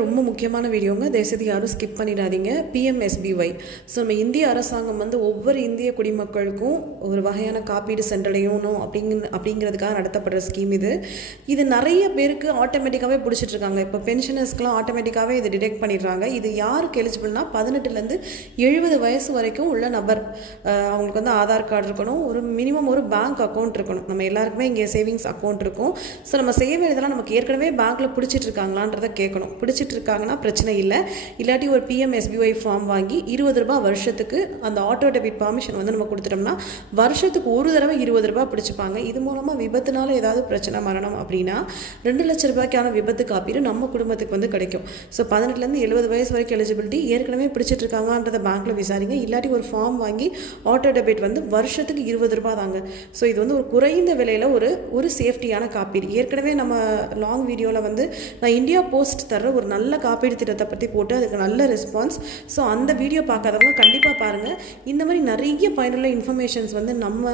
ரொம்ப முக்கியமான வீடியோங்க. தயவுசெய்து யாரும் ஸ்கிப் பண்ணிடாதீங்க. பிஎம்எஸ்பிஒய். ஸோ நம்ம இந்திய அரசாங்கம் ஒவ்வொரு இந்திய குடிமக்களுக்கும் ஒரு வகையான காப்பீடு சென்றடையணும் அப்படிங்கிறதுக்காக நடத்தப்படுற ஸ்கீம் இது. இது நிறைய பேருக்கு ஆட்டோமேட்டிக்காகவே பிடிச்சிட்ருக்காங்க. இப்போ பென்ஷனர்ஸ்க்கெலாம் ஆட்டோமேட்டிக்காகவே இது டிடெக்ட் பண்ணிடுறாங்க. இது யாருக்கு எலிஜிபிள்னா 18லேருந்து 70 வயசு வரைக்கும் உள்ள நபர். அவங்களுக்கு ஆதார் கார்டு இருக்கணும், ஒரு மினிமம் ஒரு பேங்க் அக்கௌண்ட் இருக்கணும். நம்ம எல்லாருக்குமே இங்கே சேவிங்ஸ் அக்கௌண்ட் இருக்கும். ஸோ நம்ம செய்ய வேண்டியதெல்லாம் நமக்கு ஏற்கனவே பேங்க்கில் பிடிச்சிட்ருக்காங்களான்றதை கேட்கணும். இருக்காங்கன்னா பிரச்சனை இல்லை. இல்லாட்டி ஒரு பிஎம்எஸ்பிஒய் ஃபார்ம் வாங்கி 20 ரூபாய் வருஷத்துக்கு அந்த ஆட்டோ டெபிட் பர்மிஷன் நம்ம கொடுத்துட்டோம்னா வருஷத்துக்கு ஒரு தடவை 20 ரூபாய் பிடிச்சிப்பாங்க. இது மூலமாக விபத்துனால ஏதாவது பிரச்சனை மரணம் அப்படின்னா 2 லட்சம் ரூபாய்க்கான விபத்து காப்பீடு நம்ம குடும்பத்துக்கு கிடைக்கும். ஸோ 18லேருந்து 70 வயசு வரைக்கும் எலிஜிபிலிட்டி. ஏற்கனவே பிடிச்சிட்டு இருக்காங்கன்றதை பேங்க்கில் விசாரிங்க. இல்லாட்டி ஒரு ஃபார்ம் வாங்கி ஆட்டோ டெபிட் வருஷத்துக்கு 20 ரூபாய் தாங்க. ஸோ இது ஒரு குறைந்த விலையில் ஒரு சேஃப்டியான காப்பீடு. ஏற்கனவே நம்ம லாங் வீடியோவில் நான் இந்தியா போஸ்ட் தர்ற ஒரு நல்ல காப்பீடு திட்டத்தை பற்றி போட்டு அதுக்கு நல்ல ரெஸ்பான்ஸ். ஸோ அந்த வீடியோ பார்க்காதவங்க கண்டிப்பாக பாருங்கள். இந்த மாதிரி நிறைய பயனுள்ள இன்ஃபர்மேஷன்ஸ் நம்ம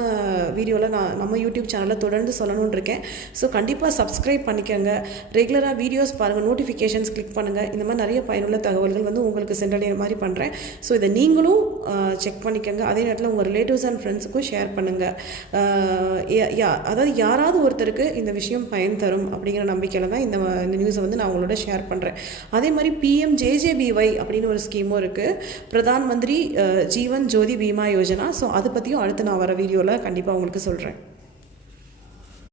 வீடியோவில் நம்ம யூடியூப் சேனலில் தொடர்ந்து சொல்லணும்னு இருக்கேன். ஸோ கண்டிப்பாக சப்ஸ்கிரைப் பண்ணிக்கோங்க. ரெகுலராக வீடியோஸ் பாருங்கள், நோட்டிஃபிகேஷன்ஸ் கிளிக் பண்ணுங்கள். இந்த மாதிரி நிறைய பயனுள்ள தகவல்கள் உங்களுக்கு சென்றடைகிற மாதிரி பண்ணுறேன். ஸோ இதை நீங்களும் செக் பண்ணிக்கோங்க. அதே நேரத்தில் உங்கள் ரிலேட்டிவ்ஸ் அண்ட் ஃப்ரெண்ட்ஸுக்கும் ஷேர் பண்ணுங்கள். அதாவது யாராவது ஒருத்தருக்கு இந்த விஷயம் பயன் தரும் அப்படிங்கிற நம்பிக்கையில் தான் இந்த நியூஸை நான் உங்களோட ஷேர் பண்ணுறேன். அதே மாதிரி பிஎம்ஜேஜேபிஒய் அப்படின்னு ஒரு ஸ்கீமும் இருக்குது, பிரதான் மந்திரி ஜீவன் ஜோதி பீமா யோஜனா. ஸோ அதை பற்றியும் அடுத்து நான் வர வீடியோவில் கண்டிப்பாக உங்களுக்கு சொல்கிறேன்.